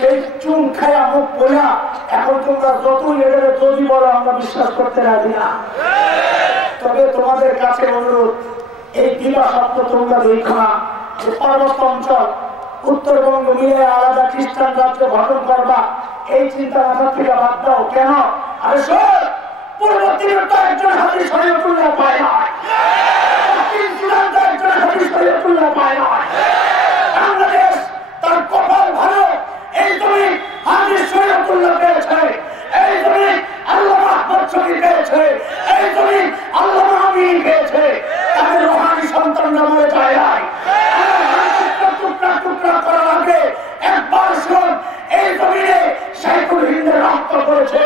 সেই চুন খায়া মুখ পোলা এখন তোমরা যতই এদের যদি বলো আমরা বিশ্বাস করতে রাজি না। তবে তোমাদের কাছে অনুরোধ, এই দিবা সত্য তোমরা দেখো না যে পার্বত্য অঞ্চল উত্তরবঙ্গ মিলে আলাদা খ্রিস্টান রাজ্য গঠন করবা, এই চিন্তা মাথা থেকে বাদ দাও। কেন? আরে শোন, পূর্ব তীরটা একজন হাজি শরীয়তুল্লাহ পায় না, দক্ষিণ চূড়ান্ত একজন হাজি শরীয়তুল্লাহ পায় না। বাংলাদেশ তার কপাল ভালো, এই তুমি হাজি শরীয়তুল্লাহ পেয়েছে, এই তুমি আল্লামা আহমদ শফি পেয়েছে, এই তুমি আল্লামা আমিন পেয়েছে। তাদের রোহানি সন্তানরা মরে যায় নাই। টুকরা টুকরা করার আগে একবার শোন, এই জমিনে শাইখুল হিন্দের রক্ত পড়েছে,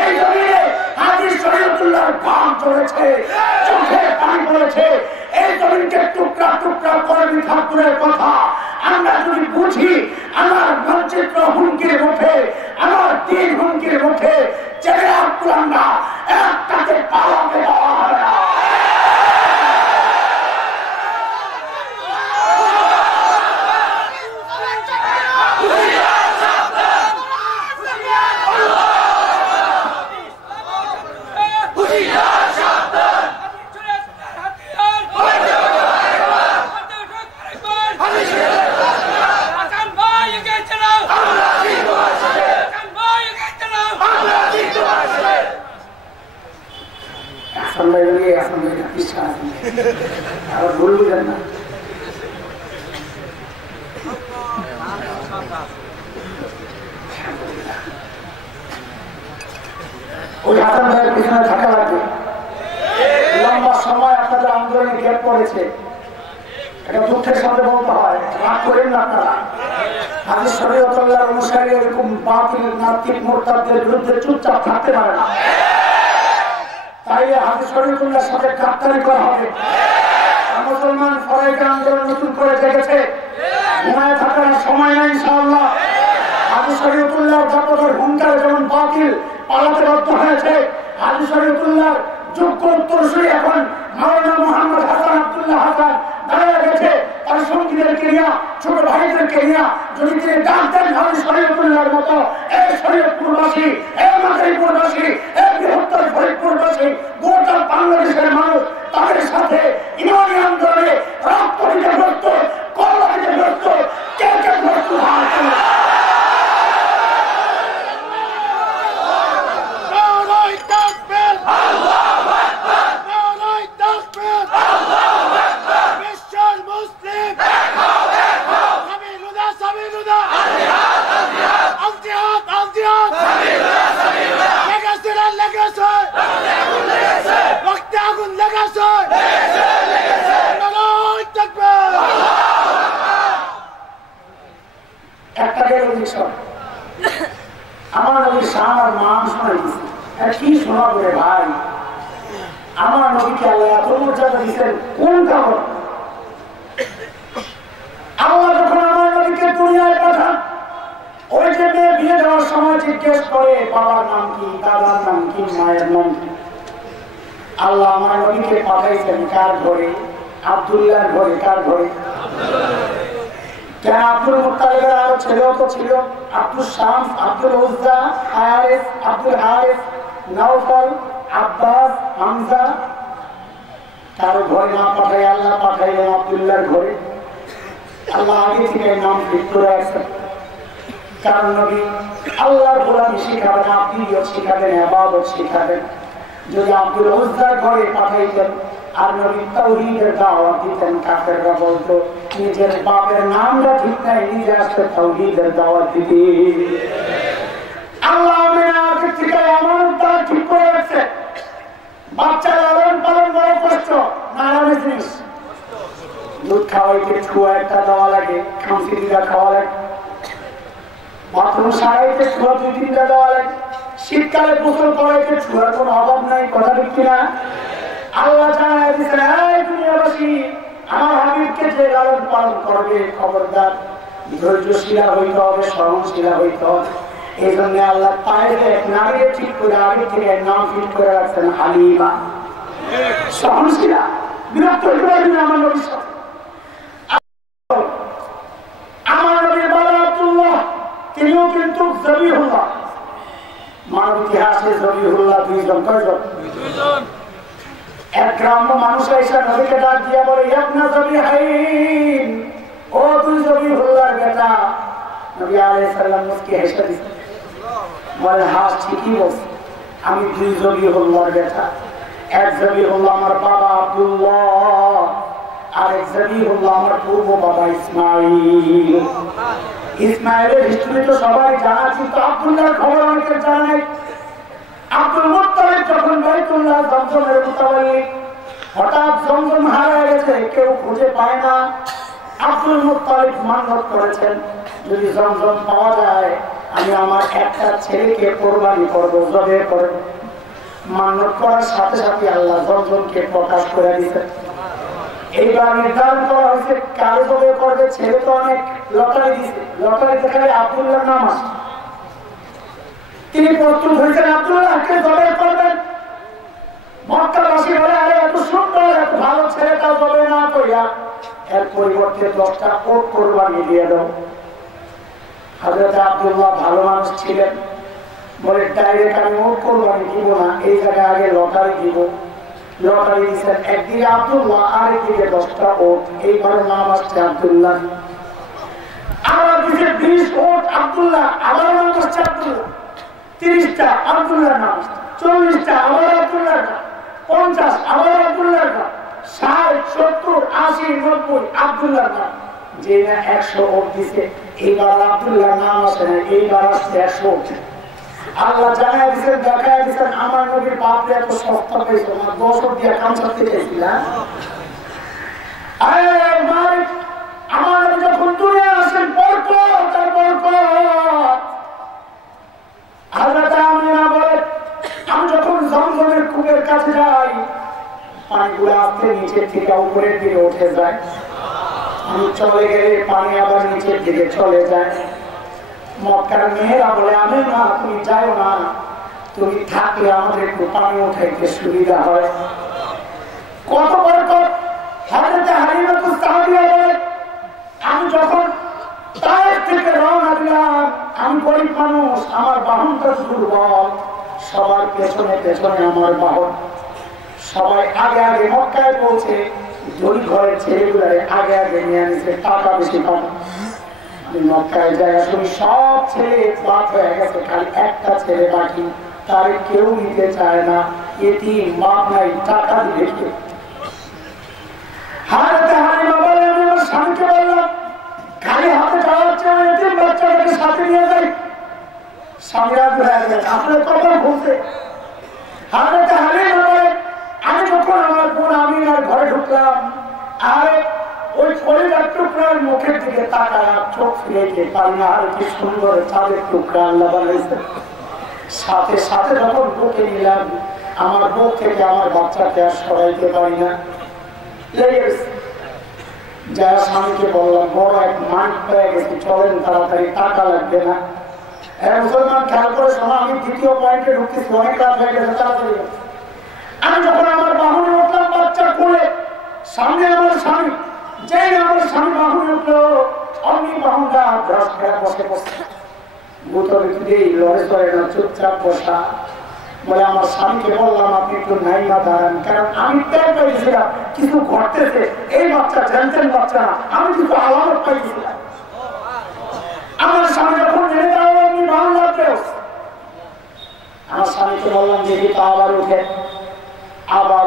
এই জমিনে হাজি শরীয়তুল্লাহর ঘাম চলেছে, চোখে পানি পড়েছে। এই জমিনকে টুকরা টুকরা করে ঠাকুরের কথা আমরা যদি বুঝি, আমার মানচিত্র হুমকির মুখে, আমার দিন হুমকির মুখে, চেহারা তুলাঙ্গা একটাকে পালাতে দেওয়া হবে না। ওই হাসান ভাইয়ের পিছনে থাকা লাগবে। লম্বা সময় আপনাদের আন্দোলনে গ্যাপ পড়েছে, এটা দুঃখের সাথে বলতে হয়, রাগ করেন না আপনারা। হাজি শরীয়তুল্লাহর অনুসারী এরকম বাতিল নাস্তিক মুরতাদদের বিরুদ্ধে চুপচাপ থাকতে পারে না। তাই হাজি শরীয়তুল্লাহর সাথে গ্রেফতারি করা হবে। মুসলমান ফরাইকা আন্দোলন নতুন করে জেগেছে, ঘুমায় থাকার সময় নাই ইনশাআল্লাহ। হাজি শরীয়তুল্লাহর জাপদের হুঙ্কারে যেমন বাতিল পালাতে বাধ্য হয়েছে, হাজি শরীয়তুল্লাহর যোগ্য উত্তরসূরি এখন মাওলানা মুহাম্মদ হাসান আব্দুল্লাহ হাসান দাঁড়িয়ে গেছে তার সঙ্গীদেরকে নিয়ে, ছোট ভাইদেরকে নিয়ে। যদি তিনি ডাক দেন হাজি শরীয়তুল্লাহর মতো, এই শরীয়তপুরবাসী, এই মাদারীপুরবাসী, এই বৃহত্তর ফরিদপুরবাসী, গোটা বাংলাদেশের মানুষ তাদের সাথে ইমানি আন্দোলনে রক্ত দিতে প্রস্তুত, কলম দিতে প্রস্তুত, কে কে প্রস্তুত হয়? আমার নবীর শান আর মান শোনাই দিচ্ছে, কি শোনা করে ভাই? আমার নবীকে আল্লাহ এত মর্যাদা দিচ্ছেন কোন কারণ? আল্লাহ যখন আমার নবীকে দুনিয়ায় পাঠান, ওই যে মেয়ে বিয়ে দেওয়ার সময় জিজ্ঞেস করে বাবার নাম কি, দাদার নাম কি, মায়ের নাম কি। আল্লাহ আমার নবীকে পাঠাইছেন কার ঘরে? আব্দুল্লাহর ঘরে। কার ঘরে? কেন? আব্দুল মুত্তালিবের আরো ছেলেও তো ছিল, আব্দুল শামস, আব্দুল উজ্জা, হারিস, আব্দুল হারিস, নওফল, আব্বাস, হামজা। কারো ঘরে না পাঠাই আল্লাহ পাঠাইলেন আব্দুল্লাহর ঘরে। আল্লাহ আগে থেকে নাম ঠিক করে আছে, কারণ নবী আল্লাহর গোলামি শিখাবেন, আপনিও শিখাবেন, ইবাদত শিখাবেন। যদি আব্দুল উজ্জার ঘরে পাঠাইতেন আর নবী তাওহীদের দাওয়াত দিতেন, কাফেররা বলতো নিজের বাপের নামটা ঠিক নাই, নিজে আসতে তাওহীদের দাওয়াত দিতে। আল্লাহ আগে থেকে আমানতটা ঠিক করে রাখছে। বাচ্চা লালন পালন বড় কষ্ট, নারামের জিনিস। দুধ খাওয়াইতে ছুয়া একটা দেওয়া লাগে, খামসি দিদা খাওয়া লাগে, বাথরুম সারাইতে ছুয়া 2-3টা দেওয়া লাগে, শীতকালে গোসল করাইতে ছুয়ার কোনো অভাব নাই। কথা ঠিক কিনা? আল্লাহ জানায় দিচ্ছেন, এই দুনিয়াবাসী, আমার হাবিবকে যে লালন পালন করবে খবরদার ধৈর্যশীলা হইতে হবে, সহনশীলা হইতে হবে। এই জন্য আল্লাহ তাইরে এক নারীকে ঠিক করে আগে থেকে নাম ফিট করে রাখছেন হালিমা, সহনশীলা। বিরক্ত হইতে পারবেন আমার নবীর সাথে। আমার নবীর বাবা আব্দুল্লাহ, তিনিও জবিহুল্লাহ। মানব ইতিহাসে জবিহুল্লাহ দুইজন, কয়জন? এক গ্রাম্য মানুষ এসে নবীকে ডাক দিয়ে বলে, ইবনা জবিহাইন, ও তুই জবিহুল্লাহর বেটা। নবী আলাইহিস সালাম মুস্কি হেসে দিলেন, বলে হ্যাঁ ঠিকই বলছি, আমি দুই জবিহুল্লাহর বেটা। এক জবিহুল্লাহ আমার বাবা আব্দুল্লাহ, আর এক জবিহুল্লাহ আমার পূর্ব বাবা ইসমাইল। ইসমাইলের হিস্ট্রি তো সবাই জানা, কিন্তু আব্দুল্লাহর খবর অনেকের জানা নেই। আব্দুল মুত্তালিব যখন বাইতুল্লাহ জমজমের মুতাওয়াল্লি, হঠাৎ জমজম হারিয়ে গেছে, কেউ খুঁজে পায় না। আব্দুল মুত্তালিব মান্যত করেছেন, যদি জমজম পাওয়া যায় আমি আমার একটা ছেলেকে কোরবানি করবো, জবে করবো। মান্যত করার সাথে সাথে আল্লাহ জমজমকে প্রকাশ করে দিতেন। এইবার নির্ধারণ করা হয়েছে কার জবে করবে। ছেলে তো অনেক লটারি দিচ্ছে, লটারি দেখালে আব্দুল্লাহর নাম আসে। তিনি প্রস্তুত হয়েছেন আব্দুল্লাহকে জবে করবেন। মক্কাবাসী বলে, আরে এত সুন্দর এত ভালো ছেলেটা জবে না কইয়া এর পরিবর্তে 10টা ওট কোরবানি দিয়ে দাও। হযরত আব্দুল্লাহ ভালো মানুষ ছিলেন, বলে ডাইরেক্ট আমি ওট কোরবানি দিব না, এই জায়গায় আগে লটারি দিব। লটারি দিচ্ছেন, একদিকে আব্দুল্লাহ আর একদিকে 10টা ওট। এইবার নাম আসছে আব্দুল্লাহ। আবার দিচ্ছে 20 ওট আব্দুল্লাহ, আবার নাম আসছে আব্দুল্লাহ। 30টা আব্দুল্লাহ নাম, 40টা আবার আব্দুল্লাহ, 50 আবার আব্দুল্লাহ, 60, 70, 80, 90 আব্দুল্লাহ নাম। যে না 100 ওট দিছে, এইবার আব্দুল্লাহ নাম আসে না, এইবার আসছে 100 ওট। আল্লাহ জানায় দিচ্ছেন, দেখায় দিচ্ছেন, আমার নবীর বাপরে এত সস্তা পেয়েছ না, 10 ওট দিয়ে কাম ছাড়তে চাইছিলাম। আমার নবী যখন দুনিয়া আসেন বরকত আর বরকত। হযরত আমিনা বলে, আমি যখন জমজমের কূপের কাছে যাই, পানিগুলো আস্তে নিচের থেকে উপরের দিকে উঠে যায়। আমি চলে গেলে পানি আবার নিচের দিকে চলে যায়। মক্কার মেয়েরা বলে, আমি না তুমি যাও না, তুমি থাকলে আমাদের একটু পানি উঠাইতে সুবিধা হয়। কত বরকত। হযরত হালিমাতুস সাদিয়া বলে, আমি যখন তায়েফ থেকে রওনা দিলাম, আমি গরিব মানুষ, আমার বাহনটা দুর্বল, সবার পেছনে পেছনে আমার বাহন। সবাই আগে আগে মক্কায় পৌঁছে দুই ঘরের ছেলেগুলারে আগে আগে নিয়ে আনিছে, টাকা বেশি পাবে। আমি মক্কায় যাই, আসলে সব ছেলে বাদ হয়ে গেছে, খালি একটা ছেলে বাকি, তারে কেউ নিতে চায় না। এতিম, বাপ নাই, টাকা দিবে কে? হারাতে হারিমা বলে, আমি আমার স্বামীকে বললাম, খালি হাতে যাওয়া হচ্ছে, আমি এতিম বাচ্চাটাকে সাথে নিয়ে যাই। স্বামী রাত হয়ে গেছে, আপনার কখন বলছে? হারাতে হারিমা বলে, আমি যখন আমার বোন আমিনার ঘরে ঢুকলাম, আর ওই কলিজার টুকরার মুখের দিকে তাকায় চোখ ফিরেতে পারি না। আর কি সুন্দর চাঁদের টুকরা আল্লাহ বানাইছে। সাথে সাথে যখন বুকে নিলাম, আমার বুক থেকে আমার বাচ্চাকে আর সরাইতে পারি না। যারা স্বামীকে বললাম, বড় এক মাইক পেয়ে গেছি, চলেন তাড়াতাড়ি, টাকা লাগবে না। মুসলমান খেয়াল করে শোনা, আমি দ্বিতীয় পয়েন্টে ঢুকতেছি, অনেক রাত হয়ে গেছে, তাড়াতাড়ি। আমি যখন আমার বাহনে উঠলাম, বাচ্চা কোলে, সামনে আমার স্বামী, যেই আমার স্বামী বাহনে উঠলো, অমনি বাহুটা ব্রাশ করে বসে বসে বোতলে দিয়েই লড়ে চড়ে না, চুপচাপ বসা। বলে আমার স্বামীকে বললাম, আপনি একটু নাই না দাঁড়ান, কারণ আমি টের পাইছিলাম কিছু ঘটতেছে। এই বাচ্চা টেনশন বাচ্চা না, আমি কিছু আলামত পাইছিলাম। আমার স্বামী যখন জেনে যাও, আপনি বাহন লাগবে। আমার স্বামীকে বললাম, দেখি তা আবার উঠে, আবার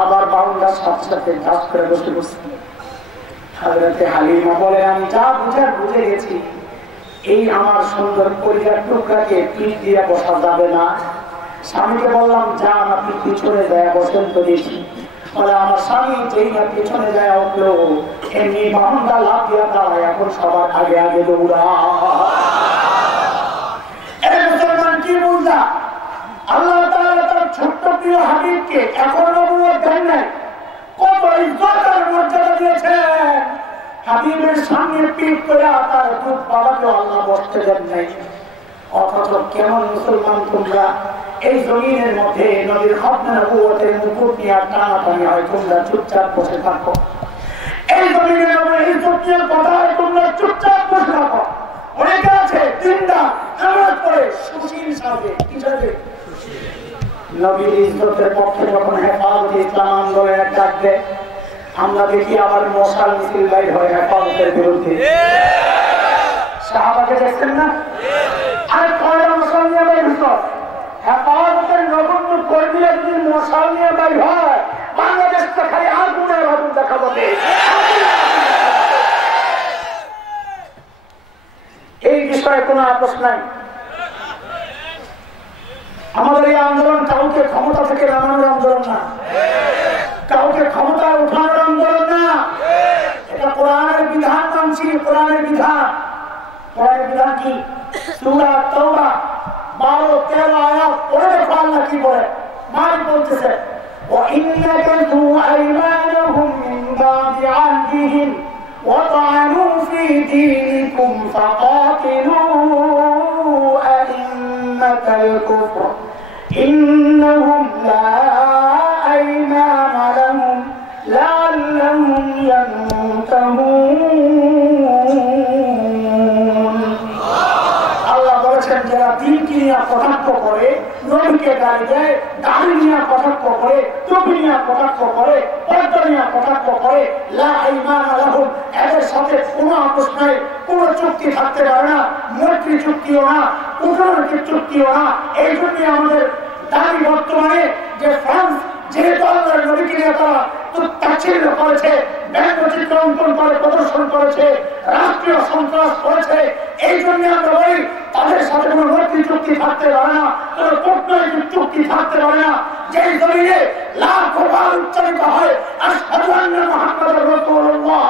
আবার বাউন্ডার সাথে সাথে ঘাস করে বসে বসে। হযরতে হালিমা বলে, আমি যা বুঝার বুঝে গেছি, এই আমার সুন্দর কলিজার টুকরাকে পিঠ দিয়ে বসা যাবে না। স্বামীকে বললাম, যা আপনি পিছনে যায় বসেন তো দেখি। বলে আমার স্বামী যেই না পিছনে যায় উঠলো, এমনি বাউন্ডা লাভ দিয়া দাঁড়ায়, এখন সবার আগে আগে দৌড়া। মুসলমান কি বুঝলা? আল্লাহ তাআলা তার ছোট্ট প্রিয় হাবিবকে এখন নবুয়ত দেন নাই, কত ইজ্জত আর মর্যাদা দিয়েছেন। হাবিবের সামনে পিঠ করে তার দুধ বাবাকে আল্লাহ বসতে দেন নাই। অথচ কেমন মুসলমান তোমরা এই জমিনের মধ্যে নবীর খতনে নবুয়তের মুকুট নিয়ে টানাটানি হয়, তোমরা চুপচাপ বসে থাকো। এই জমিনের নবীর ইজ্জত নিয়ে কথা হয়, তোমরা চুপচাপ বসে থাকো। অনেকে আছে দিনটা নামাজ পড়ে সুশীল সাজে কি সাজে নবীর ইজ্জতের পক্ষে যখন হেফাজতে ইসলাম আন্দোলনের ডাক দেয় আমরা দেখি আবার মশাল মিছিল বাইর হয় হেফাজতের বিরুদ্ধে সাহাবাকে দেখছেন না আর কয়টা মশাল নিয়ে বাইর হতো হেফাজতের নগণ্য কর্মীরা যদি মশাল নিয়ে বাইর হয় বাংলাদেশটা খালি আগুনের আগুন দেখা যাবে এই বিষয়ে কোনো আপোষ নাই আমাদের এই আন্দোলন কাউকে ক্ষমতা থেকে নামানোর আন্দোলন না কাউকে ক্ষমতা উঠানোর আন্দোলন না এটা কোরআনের বিধান মানছি কোরআনের বিধান কি সূরা তাওবা 12-13 আয়াত পড়ে দেখো আল্লাহ কি বলে মালিক বলতেছে وَإِنَّ كَثُوا أَيْمَانَهُمْ مِنْ بَعْدِ عَهْدِهِمْ وَطَعَنُوا فِي دِينِكُمْ فَقَاتِلُوا أَئِمَّةَ الْكُفْرِ إِنَّهُمْ لَا أَيْمَانَ لَهُمْ لَعَلَّهُمْ يَنْتَهُونَ আল্লাহ বলেছেন যারা দিনকে নিয়ে কটাক্ষ করে নবীকে গালি দেয় দাড়ি নিয়ে কটাক্ষ করে টুপি নিয়ে কটাক্ষ করে পর্দা নিয়ে কটাক্ষ করে লা ঈমান লাহুম এদের সাথে কোনো আপোষ নাই কোনো চুক্তি থাকতে পারে না মৈত্রী চুক্তিও না কূটনৈতিক চুক্তিও না এই জন্যই আমাদের দাবি বর্তমানে যে ফ্রান্স যেহেতু আল্লাহর নবীকে নিয়ে তারা তাচ্ছিল্য করেছে ব্যঙ্গচিত্র অঙ্কন করে প্রদর্শন করেছে রাষ্ট্রীয় সন্ত্রাস করেছে এই জন্য আমরা বলি তাদের সাথে কোনো মৈত্রী চুক্তি থাকতে পারে না কোনো কূটনৈতিক চুক্তি থাকতে পারে না যেই জমিনে লাখো বার উচ্চারিত হয় আশহাদু আন্না মুহাম্মাদুর রাসূলুল্লাহ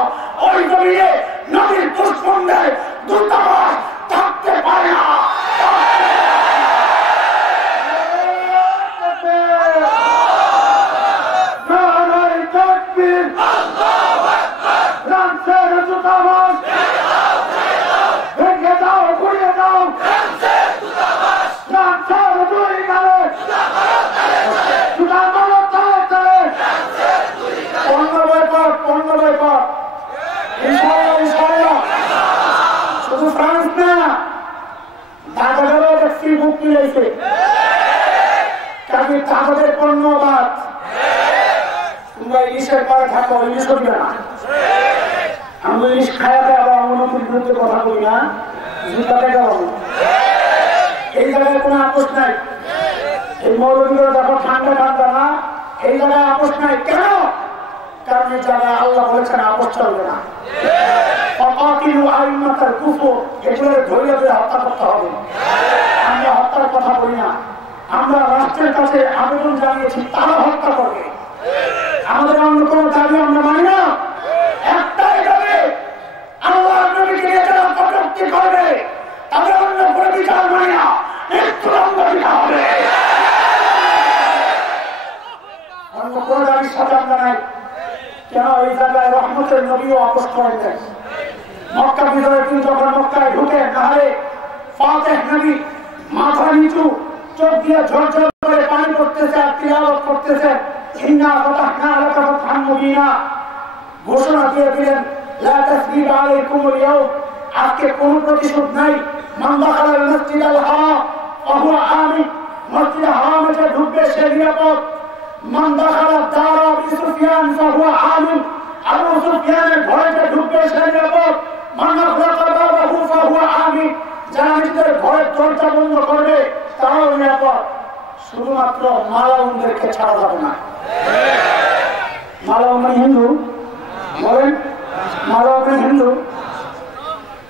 ওই জমিনে নবীর দুশমনদের দূতাবাস থাকতে পারে না শুধু ফ্রান্স না দাদাদেরও দেখছি বুক মিলেছে কাজে তাদের পণ্যবাদ তোমরা ইলিশের পরে থাকো ইলিশ করবে না আমি ইলিশ খাওয়াতে আবার অনুমতির বিরুদ্ধে কথা বলি না জুতাতে গেলাম এই জায়গায় কোনো আপোষ নাই এই মৌলবীরা দেখো ঠান্ডা ঠান্ডা না এই জায়গায় আপোষ নাই কেন কারণ এই জায়গায় আল্লাহ বলেছেন আপোষ চলবে না আমরা হত্যার কথা বলি না আমরা রাষ্ট্রের কাছে আবেদন জানিয়েছি তারা হত্যা করবে আমাদের অন্য কোনো দাবি আমরা মানি না একটাই দাবি আল্লাহ নবীকে নিয়ে যারা কটূক্তি করবে তাদের অন্য কোনো বিচার মানি না মৃত্যুদণ্ড দিতে হবে অন্য কোনো দাবির সাথে আমরা নাই কেন এই জায়গায় রহমতের নবীও আপোষ করেন দেন মক্কা বিজয়ের দিন যখন মক্কায় ঢুকে তাহলে ফাতিহ নবী মাথা নিচু চোখ দিয়ে ঝরঝর করে পানি পড়তেছে আর তিলাওয়াত করতেছে ইন্না ফাতাহনা লাকা ফাতহান মুবিনা ঘোষণা দিয়ে দিলেন লা তাসরিবা আলাইকুমুল ইয়াওম আজকে কোনো প্রতিশোধ নাই মান দাখালাল মসজিদাল হারাম ফাহুয়া আমিন মসজিদ হারামে যে ঢুকবে সে নিরাপদ মান দাখালা দারা আবি সুফিয়ান ফাহুয়া আমিন আবু সুফিয়ানের ঘরে যে ঢুকবে সে নিরাপদ মান আখলাকা বাবাহু ফাহুয়া আমিন যারা নিজেদের ঘরের দরজা বন্ধ করবে তারাও নিরাপদ শুধুমাত্র মালাউনদেরকে ছাড়া যাবে না মালাউন হিন্দু বলেন মালাউন হিন্দু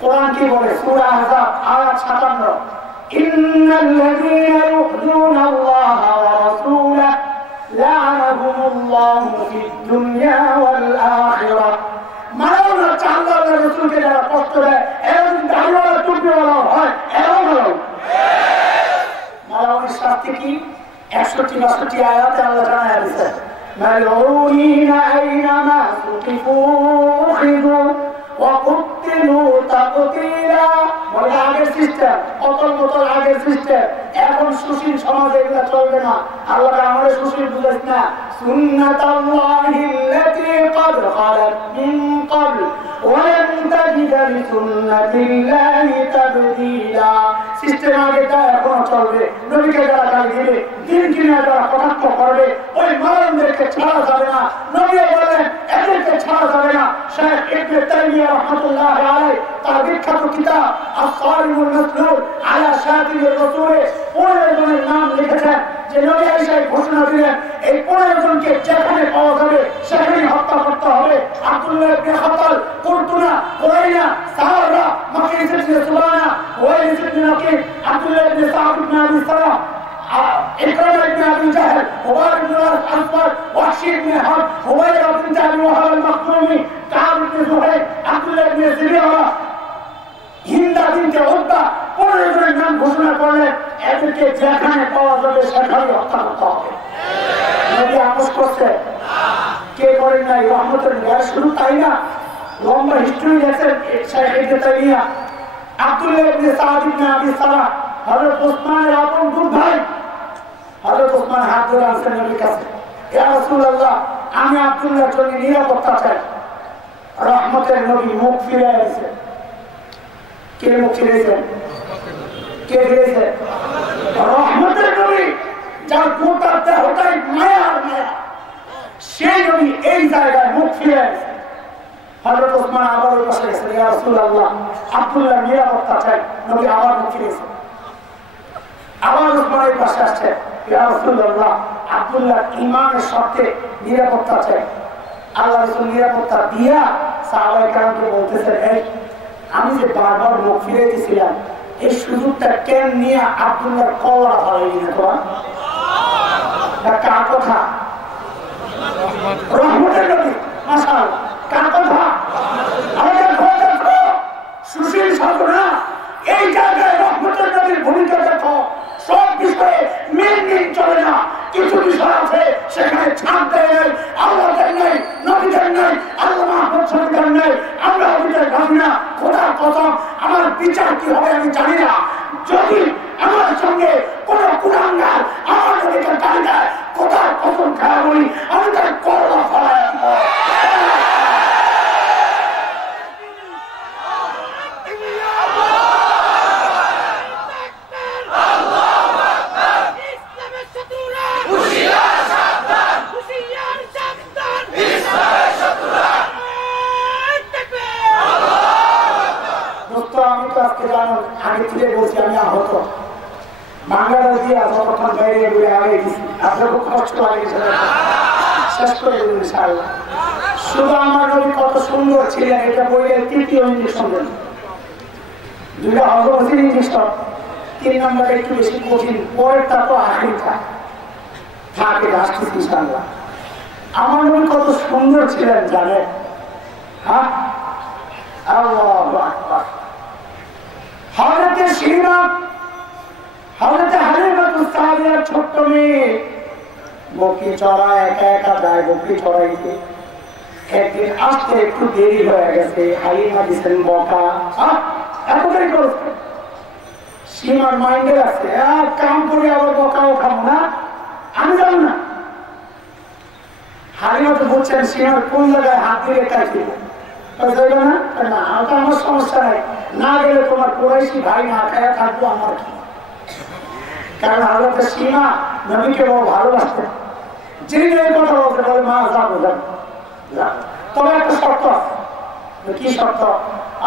কোরআন কি বলে সূরা আহজাব আয়াত 57 ইন্নাল্লাযীনা ইউযুনা আল্লাহ ওয়া রাসূলাহু লা'নাহুমুল্লাহু ফিদ দুনিয়া ওয়াল আখিরাহ মালাউন আল্লাহর রাসূলকে যারা কষ্ট দেয় এরকম দাড়িওয়ালা টুপিওয়ালা হয় এরাও মালাউনের শাস্তি কি 61-62 আয়াতে আল্লাহ জানায় দিয়েছেন মালউনিনা আইনামা সুকিফু উখিযু ওয়া কুতিলু তাকতীরা বলে আগের সিস্টেম অতল বোতল আগের সিস্টেম এখন সুশীল সমাজে এগুলো চলবে না আল্লাহ আমাদের সুশীল বুঝাইছ না সুন্নাতাল্লাহিল্লাতী ক্বাদ খালাত মিন ক্বাবল ওয়ালান তাজিদা লিসুন্নাতিল্লাহি তাবদীলা। সিস্টেম আগেটা এখনো চলবে। নবীকে যারা গালি দিবে, দিন কিনা যারা কটাক্ষ করবে, ওই মালামদেরকে ছাড়া যাবে না। নবী বলেন এদেরকে ছাড়া যাবে না। শেখ ইবনে তাইমিয়া রাহমাতুল্লাহ আলাইহি তার বিখ্যাত কিতাব আস-সারিমুল মাসলুল আলা শাতিমির রাসূল 15 জনের নাম লিখেছেন, যে নবী আয়েশা ঘোষণা দিলেন এই 15 জনকে যেখানে পাওয়া যাবে সেখানে হত্যা করতে হবে। আব্দুল্লাহ ইবনে খাতাল, কুরতুনা, কুরাইনা, সাহারা, মাকিস ইবনে সুবানা, ওয়াইস ইবনে নাকিব, আব্দুল্লাহ ইবনে সাদ ইবনে আবি সালাম, ইকরামা ইবনে আবি জাহল, ওমর ইবনে আল-আসফর, ওয়াহশি ইবনে হারব, হুমায়রা বিনত আবি ওয়াহাব আল-মাখজুমি, কাব ইবনে জুহাইর, আব্দুল্লাহ ইবনে সিরিয়া, হিন্দা বিনতে উতবা, 15 জনের নাম ঘোষণা করলেন এদেরকে যেখানে পাওয়া যাবে সেখানে হত্যা করতে হবে। নবী আপোষ করছে? কে করেন নাই? রহমতের ন্যায় শুরু, তাই না? লম্বা হিস্ট্রি লেখেন শেখ ইবনে তাইমিয়া। আব্দুল্লাহ ইবনে সাদ ইবনে আবি সালাহ হযরত ওসমানের আপন দুই ভাই। হযরত ওসমান হাত ধরে আসেন নবীর কাছে, ইয়া রাসূলুল্লাহ আমি আব্দুল্লাহর জন্য নিরাপত্তা চাই। রহমতের নবী মুখ ফিরে এসেছেন। কে মুখ ফিরেছেন? কে ফিরেছে? রহমতের নবী, যার গোটা দেহটাই মায়া আর মায়া, সেই নবী এই জায়গায় মুখ ফিরে এসেছেন। হযরত ওসমান আবার ওই পাশে গেছেন, ইয়া রাসূলুল্লাহ আব্দুল্লাহ নিরাপত্তা চাই। নবী আবার মুখ ফিরেছেন। আবার ওসমান এই পাশে আসছে, ইয়া রাসূলুল্লাহ আব্দুল্লাহ ঈমানের শর্তে নিরাপত্তা চাই। আল্লাহ রাসূল নিরাপত্তা দিয়া সাহাবায়ে কেরামকে বলতেছেন, এই আমি যে বারবার মুখ ফিরে দিয়েছিলাম এই সুযোগটা কেন নিয়ে আব্দুল্লাহর কওয়া হয়নি না? তোমার কার কথা? রহমতের নবী। মাশাআল্লাহ, কার কথা? আমাদের দেখো সুশীল সাধনা, এই জায়গায় রহমতের নবীর ভূমিকা দেখো। সব বিষয়ে মেন চলে না, কিছু বিষয় আছে সেখানে ছাড় দেয় নাই, আল্লাহ দেয় নাই, নবী দেয় নাই, আল্লাহ মাহমুদ সরকার নাই, আমরা অভিযোগ ভাবি না। খোদার কসম আমার বিচার কি হবে আমি জানি না। যদি আমার সঙ্গে কোন কুলাঙ্গার আমার নবীকে গালি দেয়, খোদার কসম খাওয়া বলি আমি তার করলা ফলায়। আগে তুলে বলছি আমি আহত, বাংলাদেশ দিয়ে যতক্ষণ বাইরে ঘুরে আগে গেছি, আপনার খুব কষ্ট লাগে শেষ করে দেবেন ইনশাআল্লাহ। শুধু আমার নবী কত সুন্দর ছিলেন এটা বইলে 3য় ইঞ্জেকশন দেন, 2টা হজমসির ইঞ্জেকশন, 3 নম্বরে একটু বেশি কঠিন, পরেরটা তো আখেরিটা থাকে আসতেছি ইনশাআল্লাহ। আমার নবী কত সুন্দর ছিলেন জানেন? হ্যাঁ, আল্লাহু আকবার। হযরতে শিরা, হযরতে হালিমাতুস সাদিয়ার ছোট্ট মেয়ে বকরি চড়া একা একা যায় বকরি চড়াইতে। একদিন আসতে একটু দেরি হয়ে গেছে, হালিমা দিচ্ছেন বকা, এত দেরি করছে। সীমার মাইন্ডে আছে কাম করে আবার বকাও খাবো না, আমি যাবো না। হালিমা তো বলছেন সীমার কোন জায়গায় হাত দিয়ে কাটবে না, আমার সমস্যা নাই, না গেলে তোমার কুরাইশি ভাই না খায়া থাকবো আমার কি। কারণ হযরত সীমা নবীকে বড় ভালোবাসতেন, যিনি এই কথা বলতে বলে মা যাবো যাবো। তবে একটা শর্ত আছে। কি শর্ত?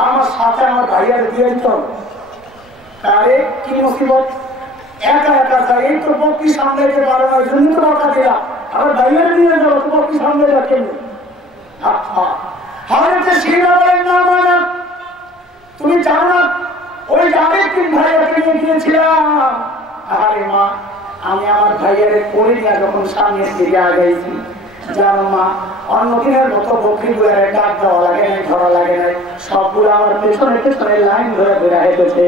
আমার সাথে আমার ভাইয়ার দিয়ে দিত। আরে কি মুসিবত, একা একা যায়, এই তো বকরি সামলাইতে পারো না, ওই জন্য তো বকা দিলাম, আবার ভাইয়ার দিয়ে যাবো তো বকরি সামলে রাখেন। হযরত শিরা বলেন না মানা, তুমি জানো না ওই আরেক 3 ভাইয়াকে নিয়ে গিয়েছিলাম। আরে মা, আমি আমার ভাইয়ের করে নিয়ে যখন সামনের দিকে আগাইছি, জানো মা অন্য দিনের মতো বকরিগুলো ডাক দেওয়া লাগে নাই, ধরা লাগে নাই, সবগুলো আমার পেছনে পেছনে লাইন ধরে ধরে হেঁটেছে।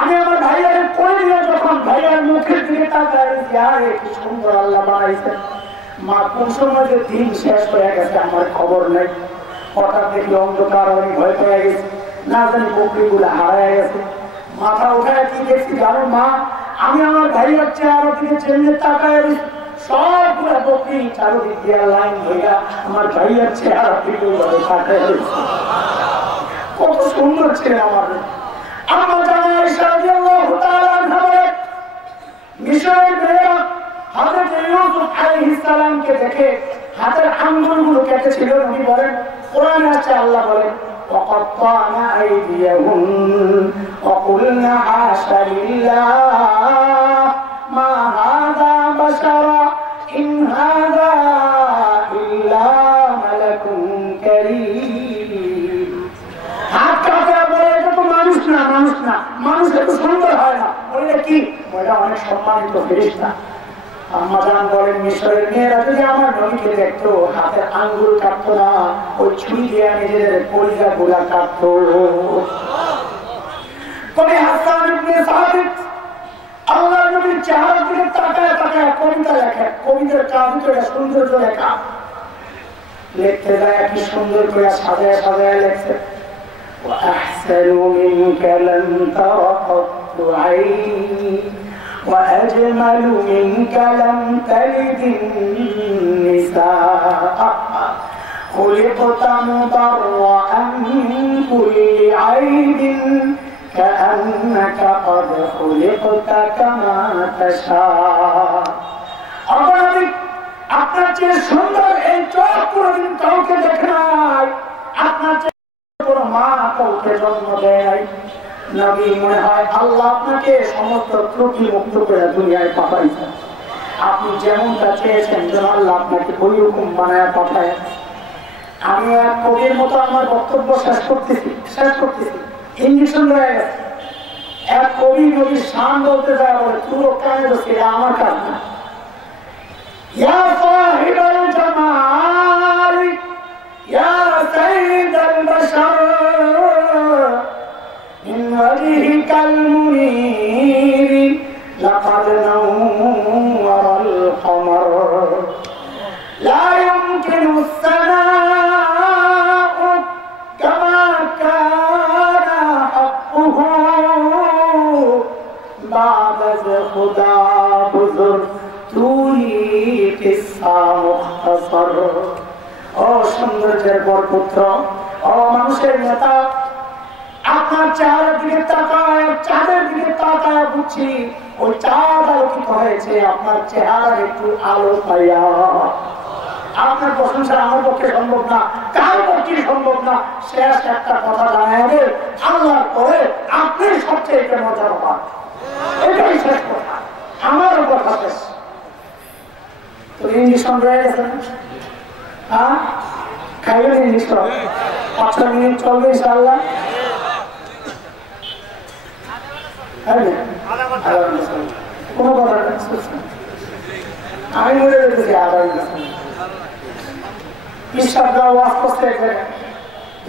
আমি আমার ভাইয়ের করে নিয়ে যখন ভাইয়ের মুখের দিকে তাকাইছি, আরে কি সুন্দর আল্লাহ বানাইছেন। মা কোন সময় যে দিন শেষ হয়ে গেছে আমার খবর নেই। হঠাৎ দেখি অন্ধকার, আমি ভয় পেয়ে গেছি, না জানি বকরিগুলো হারায় গেছে। মাথা উঠায় কি দেখছি জানো মা, আমি আমার ভাইয়ের চেহারা দিকে চেঞ্জে তাকায় সবগুলা বকরি চারদিক দিয়া লাইন হইয়া আমার ভাইয়ের চেহারা কত সুন্দর ছিল আমার আমার জানা মিশরের মেয়েরা হযরত ইউসুফ আলাইহিস সালামকে দেখে হাতের আঙ্গুলগুলো কেটেছিল। নবী বলেন, কোরআনে আছে, আল্লাহ বলেন وقطعنا أيديهم وقلنا حاش لله ما هذا بشرا إن هذا إلا ملك كريم। হাত কাটা বলে এটা তো মানুষ না, মানুষ না, মানুষ এত সুন্দর হয় না। বলে কি ওটা অনেক সম্মানিত ফেরেশতা। আম্মাজান বলেন, মিশরের মেয়েরা যদি আমার নবীকে দেখতো হাতের আঙ্গুল কাটতো না, ওই ছুরি দিয়ে নিজেদের কলিজা গোলা কাটতো। তবে হাসান ইবনে সাবিত আল্লাহর নবীর চেহারার দিকে তাকায় তাকায় কবিতা লেখে। কবিতার কাজ তো এটা সৌন্দর্য লেখা, লিখতে যায় কি সুন্দর করে সাজায় সাজায় লেখছে। وأحسن منك لم تر قط عيني وأجمل منك لم تلد النساء خلقت مبرأ من كل عيب كأنك قد خلقت كما تشاء। আপনার চেয়ে সুন্দর এই চোখ কোনদিন কাউকে দেখে নাই, আপনার চেয়ে কোনো মা কাউকে জন্ম দেয় নাই। নবী মনে হয় আল্লাহ আপনাকে সমস্ত ত্রুটি মুক্ত করে দুনিয়ায় পাঠাইছেন। আপনি যেমনটা চেয়েছেন যেন আল্লাহ আপনাকে ওই রকম বানায় পাঠায়। আমি এক কবির মতো আমার বক্তব্য শেষ করতেছি। ইঞ্জেকশন রয়ে গেছে। এক কবি নবীর শান বলতে যায়, বলে তুই কানে বসে আমার কাজ না। ইয়া সাহিবাল জামাল ইয়া সাইয়্যিদাল বাশার من وجهك المنير لقد نور القمر لا يمكن الثناء كما كان حقه بعد خدا بزر توری قصہ مختصر। ও সৌন্দর্যের বরপুত্র, ও মানুষের নেতা, আপনার চেহারার দিকে তাকায়, চাঁদের দিকে তাকায় বুঝছি ওই চাঁদ আলোকিত হয়েছে আপনার চেহারার একটু আলো পাইয়া। আপনার প্রশংসা আমার পক্ষে সম্ভব না, কার পক্ষে সম্ভব না। শেষ একটা কথা জানাই হবে, আল্লাহর পরে আপনি সবচেয়ে মজার পান, এটাই শেষ কথা। আমারও কথা শেষ। তো ইঞ্জেকশন রয়ে গেছে, হ্যাঁ খাইবেন ইঞ্জেকশন, 5 মিনিট চলবে ইনশাআল্লাহ। কোনো কথা আমি মনে রেখেছি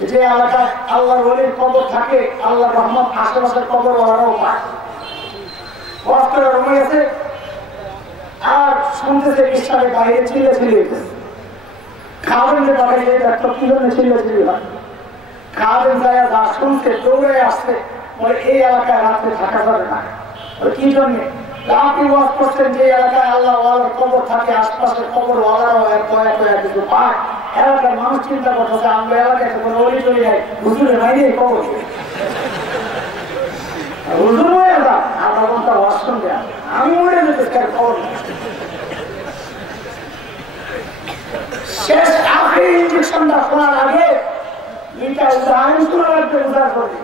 যে এলাকায় আল্লাহর ওলির কবর থাকে, আল্লাহর রহমত আশেপাশের কবর ওরাও পায়। ওয়াজ করে রুমে গেছে আর শুনতেছে বিশ্বাসে বাইরে চিল্লে চিল্লিয়েছে। খাওয়াবেন যে বাড়ি দেখতো কি জন্য চিল্লে চিল্লি হয়। খাওয়াবেন যায় যা শুনতে দৌড়ে আসছে, বলে এই এলাকায় রাত্রে থাকা যাবে না। কি জন্যে আপনি ওয়াজ করছেন যে এলাকায় আল্লাহ ওয়ালার কবর থাকে, আশপাশের কবর ওয়ালারাও দয়া করে কিছু পায়। এলাকার মানুষ চিন্তা করতেছে আমরা এলাকায় কোনো অলি চলে যাই, হুজুরের বাইরে কবর হুজুর হয়ে যা আধা ঘন্টা ওয়াজ শুনবে, আমি মনে যেতে খবর। শেষ আখের ইঞ্জেকশনটা শোনার আগে দুইটা উদাহরণ শোনা লাগবে। উদাহরণ করে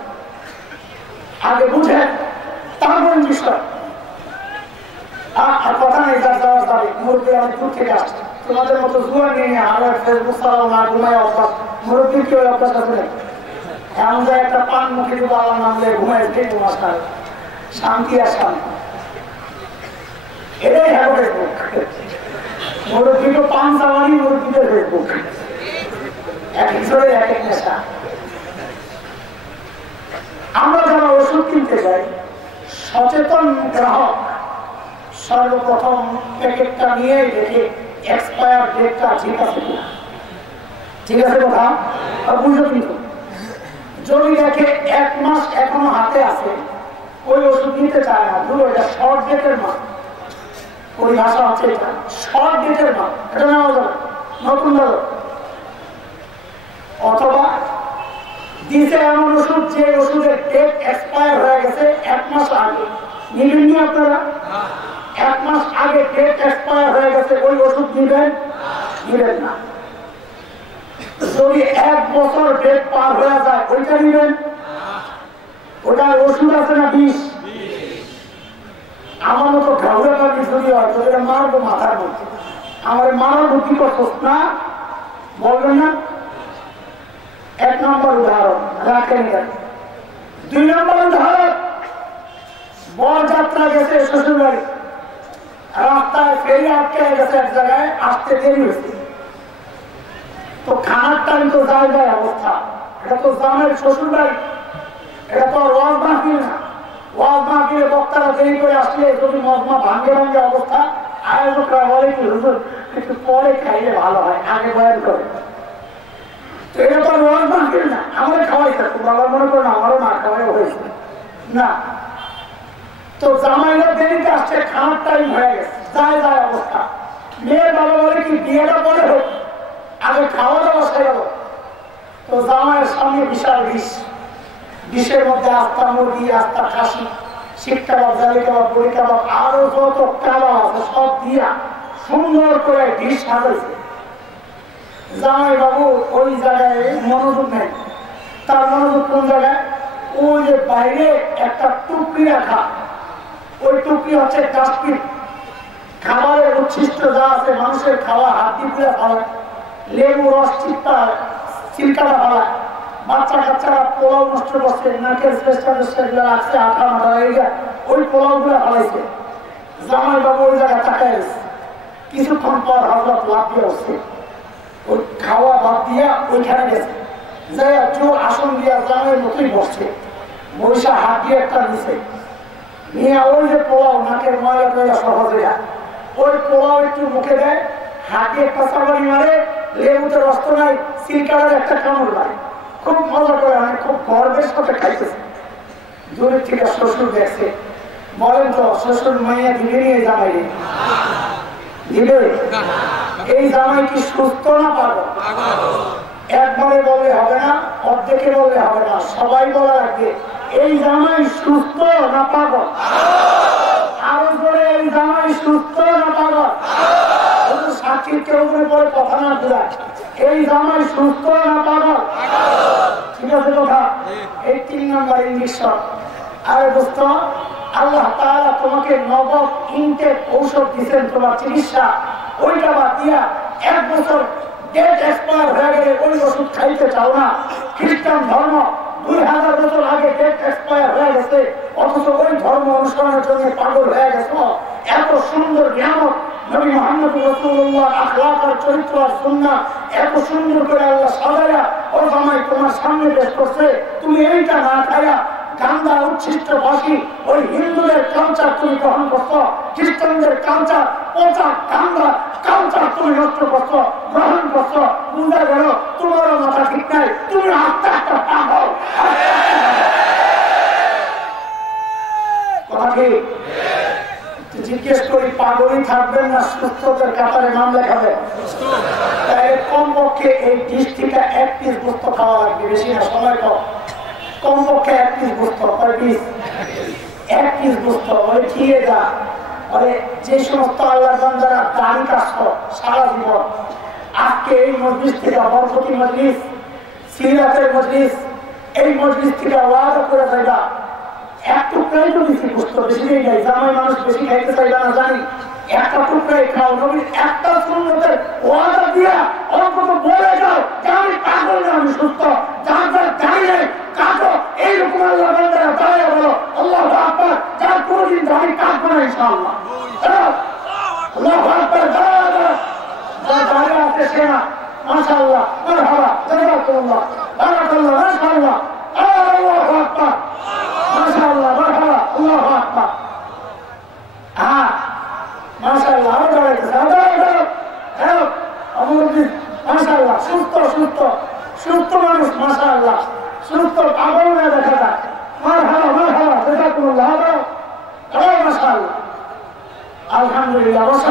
আগে বুঝেন, তারপর ইঞ্জেকশন। আর কথা নেই, যার যাওয়ার যাবে মুরব্বী অনেক দূর থেকে আসছে। তোমাদের মতো জুয়া নিয়ে আমার ফেসবুক চালাও না, ঘুমায় অভ্যাস। মুরব্বীর কেউ অভ্যাস আছে না, এমন যায় একটা পান মুখে যদি আল্লাহ নাম দিয়ে ঘুমায় খেয়ে মাস্টার শান্তি আর শান্তি। এটাই হ্যাঁ ফেসবুক। মুরব্বীকে পান চালানি মুরব্বীদের ফেসবুক, এক হিসেবে এক এক নেশা। আমরা যারা ওষুধ কিনতে যাই, সচেতন গ্রাহক সর্বপ্রথম প্যাকেটটা নিয়ে দেখে এক্সপায়ার ডেটটা ঠিক আছে কিনা। ঠিক আছে কথা বুঝো, কিন্তু যদি দেখে 1 মাস এখনো হাতে আছে, ওই ওষুধ নিতে চায় না, ধরো এটা শর্ট ডেটের মাল, পরিভাষা হচ্ছে এটা, শর্ট ডেটের মাল, এটা নেওয়া যাবে নতুন ভালো। অথবা দিতে এমন ওষুধ যে ওষুধের ডেট এক্সপায়ার হয়ে গেছে 1 মাস আগে, নিবেন আপনারা? 1 মাস আগে ডেট এক্সপায়ার হয়ে গেছে ওই ওষুধ নিবেন? নিবেন না। যদি 1 বছর ডেট পার হয়ে যায় ওইটা নিবেন? ওটা ওষুধ আছে না বিষ? আমার মতো ঘাউড়ে পাবি যদি হয় তো এটা মারবো মাথার মধ্যে। আমার মারার বুদ্ধি করছোস না, বলবেন না? 1 নম্বর উদাহরণ রাখেন। 2 নম্বর উদাহরণ, বরযাত্রা গেছে শ্বশুর বাড়ি, রাস্তায় ফেরি আটকে গেছে এক জায়গায়, আসতে দেরি হয়েছে, তো খানার টাইম তো যায় অবস্থা, এটা তো জামের শ্বশুর বাড়ি, এটা তো ওয়াজ মাহফিল না। ওয়াজ মাহফিলে বক্তারা দেরি করে আসলে যদি মজমা ভাঙ্গে অবস্থা, আয়োজকরা বলে কি হুজুর একটু পরে খাইলে ভালো হয়, আগে বয়ান করে। তো এটা তো ওয়াজ মাহফিল না, আমাদের খাওয়াই থাকতো, বাবা মনে করেন আমারও না খাওয়াই হয়েছে না। তো জামাইরা দেরিতে আসছে, খানার টাইম হয়ে গেছে, যায় অবস্থা। মেয়ের বাবা বলে কি বিয়েটা পরে হোক, আগে খাওয়া দাওয়া সেরে হোক। তো জামাইয়ের সামনে বিশাল ডিশ, ডিশের মধ্যে আস্তা মুরগি, আস্তা খাসি, শিক কাবাব, জালি কাবাব, বড়ি কাবাব, আরো যত কাবাব আছে সব দিয়া সুন্দর করে ডিশ সাজাইছে। জামাই বাবু ওই জায়গায় মনোযোগ নেই, তার মনোযোগ কোন জায়গায়? ওই যে বাইরে একটা টুকরি রাখা, ওই টুকরি হচ্ছে ডাস্টবিন, খাবারের উচ্ছিষ্ট যা আছে মানুষের খাওয়া হাতি পুড়ে ফেলায়, লেবু রস চিলকাটা ফেলায়, বাচ্চা কাচ্চারা পোলাও নষ্ট করছে, নাকের চেষ্টা গুলো রাখছে, আঠা মাঠা হয়ে যায়, ওই পোলাও গুলা ফেলাইছে। জামাই বাবু ওই জায়গায় তাকায় গেছে, কিছুক্ষণ পর হজরত লাভ দিয়ে উঠছে, ওই খাওয়া বাদ দিয়া ওইখানে গেছে, যাই জোর আসন দিয়া জামাইয়ের মতোই বসছে, বৈশা হাত দিয়ে একটা নিচে নিয়ে ওই যে পোলাও নাকের ময়লা টয়লা সহজে যায়, ওই পোলাও একটু মুখে দেয়, হাতে একটা চাবানি মারে, লেবুতে রস নাই, সিলকারের একটা কামড় মারে, খুব মজা করে, আমি খুব গর্বের সাথে খাইতেছি। দূরের থেকে শ্বশুর দেখছে, বলেন তো শ্বশুর মাইয়া দিবে নিয়ে জামাই দিবে? এই জামাই কি সুস্থ না পাগল? একবারে বললে হবে না, অর্ধেকে বললে হবে না, সবাই বলা লাগবে এই জামাই সুস্থ না পাগল? আরো করে এই জামাই সুস্থ না পাগল? সাক্ষীর কেউ পরে কথা না দিলাম, এই জামাই সুস্থ না পাগল? ঠিক আছে কথা? এই 3 নম্বর ইঞ্জেকশন। আরে দোস্ত, আল্লাহ তাআলা তোমাকে নগদ ইনটেক ঔষধ দিচ্ছেন তোমার চিকিৎসা, ওইটা বাদ দিয়া 1 বছর ডেট এক্সপায়ার হয়ে গেলে ওই ওষুধ খাইতে চাও না। খ্রিস্টান ধর্ম 2000 বছর আগে ডেট এক্সপায়ার হয়ে গেছে, অথচ ওই ধর্ম অনুসরণের জন্য পাগল হয়ে গেছ। এত সুন্দর নিয়ামত নবী মুহাম্মদ রাসূলুল্লাহ আখলাক আর চরিত্র আর সুন্নাহ এত সুন্দর করে আল্লাহ সাজায়া ও জামাই তোমার সামনে পেশ করছে, তুমি এইটা না খায়া গান্দা উচ্ছিষ্ট বাসি ওই হিন্দুদের কালচার তুমি গ্রহণ করছো, খ্রিস্টানদের কালচার পচা গান্দা কালচার তুমি নষ্ট করছো, গ্রহণ করছো। বুঝা গেল তোমারও মাথা ঠিক নাই, তুমি আস্তে আস্তে পাগল। কথা কি? জিজ্ঞেস করি, পাগলই থাকবেন না সুস্থতার কাতারে নাম লেখাবেন? তাই কমপক্ষে এই ডিস্ট্রিক্টে 1 পিস গোস্ত খাওয়া লাগবে, বেশি না, সময় কম। কমপক্ষে 1 পিস গোস্ত, 1 পিস গোস্ত মানে খেয়ে যা। মানে যে সমস্ত আল্লাহ বান্দারা দাড়ি কাটত সারা জীবন, আজকে এই মজলিস থেকে বরকতি মজলিস, সিরাতের মজলিস, এই মজলিস থেকে ওয়াদা করে যাইবা, 1 টুকরাই তো বেশি গোস্ত, বেশি নেই নাই। জামাই মানুষ বেশি খাইতে চাইবা না জানি, 1টা টুকরাই খাও। নবীর একটা সুন্নতের ওয়াদা দিয়া অন্তত বলে যাও যে আমি পাগল না, আমি সুস্থ। যার যার দাঁড়িয়ে কাটো, এইরকম আল্লাহ বান্দারা দাঁড়িয়ে বলো আল্লাহু আকবার, যার কোনদিন দাঁড়ি কাটবো না ইনশাআল্লাহ। আল্লাহু আকবার, যার দাঁড়িয়ে আছে সে না, মাশাআল্লাহ, মারহাবা, জাযাকাল্লাহ, বারাকাল্লাহ, মাশাআল্লাহ, আল্লাহু আকবার, মাশাআল্লাহ, মারহাবা, আল্লাহু আকবার। হ্যাঁ মাশাআল্লাহ, আরো দাঁড়াইতেছে, মাশাআল্লাহ, সুস্থ সুস্থ সুস্থ মানুষ, মাশাআল্লাহ, সুস্থ পাগল না দেখা যায়। মারহাবা, মারহাবা, জাযাকাল্লাহ, মাশাআল্লাহ। আলহামদুলিল্লাহ। অবশ্য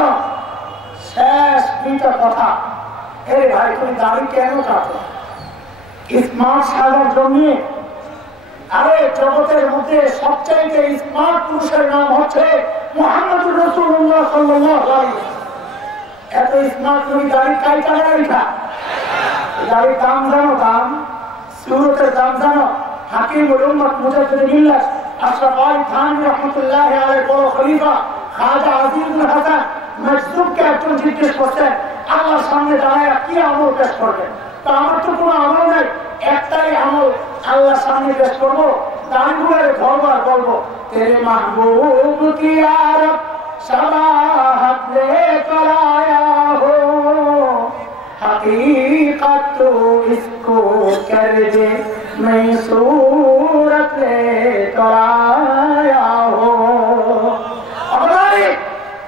শেষ দুইটা কথা। এই ভাই তুমি দাড়ি কেন কাটো? স্মার্ট সাজার জন্য? আরে জগতের মধ্যে সবচাইতে স্মার্ট পুরুষের নাম হচ্ছে মুহাম্মদুর রাসূলুল্লাহ সাল্লাল্লাহু আলাইহি ওয়াসাল্লাম। এত স্মার্ট তুমি দাড়ি কাই কাটা রেখা? দাড়ির দাম জানো? দাম সুরতের দাম জানো? হাকিমুল উম্মাত মুজাদ্দিদ মিল্লাত আশরাফ আলী থানভী রাহমাতুল্লাহি আলাইহি বড় খলিফা খাজা আজিজুল হাসান মজদুবকে একজন জিজ্ঞেস করছেন আল্লাহর সামনে দাঁড়ায় কি আমল পেশ করবেন? তো আমার তো কোনো আমল নেই, একটাই আমল আল্লাহর সামনে পেশ করবো, দাঁড়িয়ে ধরবো আর বলবো তেরে মাহবুব কি আরব शबाहत लेकर आया हो, हकीकत तो इसको कर दे मैं सूरत लेकर आया हो।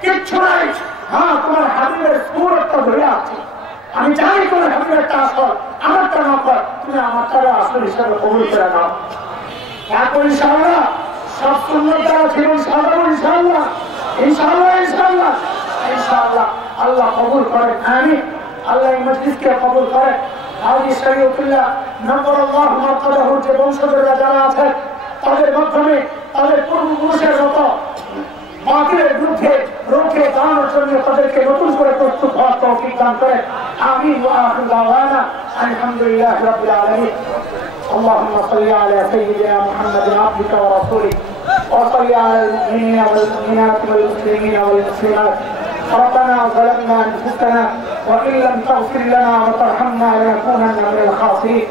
किच्छु নাই, হ্যাঁ তোমার হাবিবের সুরতটা ধরে আছে। আমি জানি তোমার হাবিবেরটা আসল, আমারটা নকল। তুমি আমারটা আসল হিসাবে কবুল করে নাও। এখন ইনশাআল্লাহ সব সুন্নাত দ্বারা জীবন সাজাবো ইনশাআল্লাহ, ইনশাআল্লাহ, ইনশাআল্লাহ, ইনশাআল্লাহ। আল্লাহ কবুল করেন, আমিন। আল্লাহ এই মজলিসকে কবুল করেন। হাজী শরীয়তুল্লাহ নবরুল্লাহ মারতাবাহু যে বংশধররা যারা আছেন তাদের মাধ্যমে তাদের পূর্বপুরুষের মতো বাতিলের বিরুদ্ধে রুখে দাঁড়ানোর জন্য তাদেরকে নতুন করে প্রস্তুত হওয়ার তৌফিক দান করেন। আমিন ওয়া আখিরু দাওয়ানা আলহামদুলিল্লাহি রাব্বিল আলামিন। اللهم صل على سيدنا محمد عبدك ورسولك وصل على المؤمنين والمؤمنات والمسلمين والمسلمات. ربنا ظلمنا انفسنا وان لم تغفر لنا وترحمنا لنكونن من الخاسرين.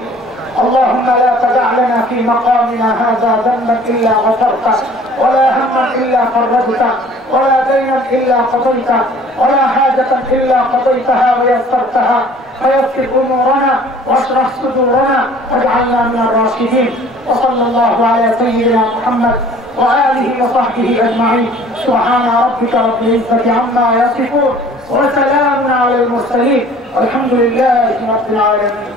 اللهم لا تدع لنا في مقامنا هذا ذنبا الا غفرته ولا هما الا فرجته ولا دينا الا قضيته ولا حاجه الا قضيتها ويسرتها فيسر امورنا واشرح صدورنا واجعلنا من الراشدين. وصلى الله على سيدنا محمد وآله وصحبه أجمعين. سبحان ربك رب العزة عما يصفون وسلام على المرسلين والحمد لله رب العالمين.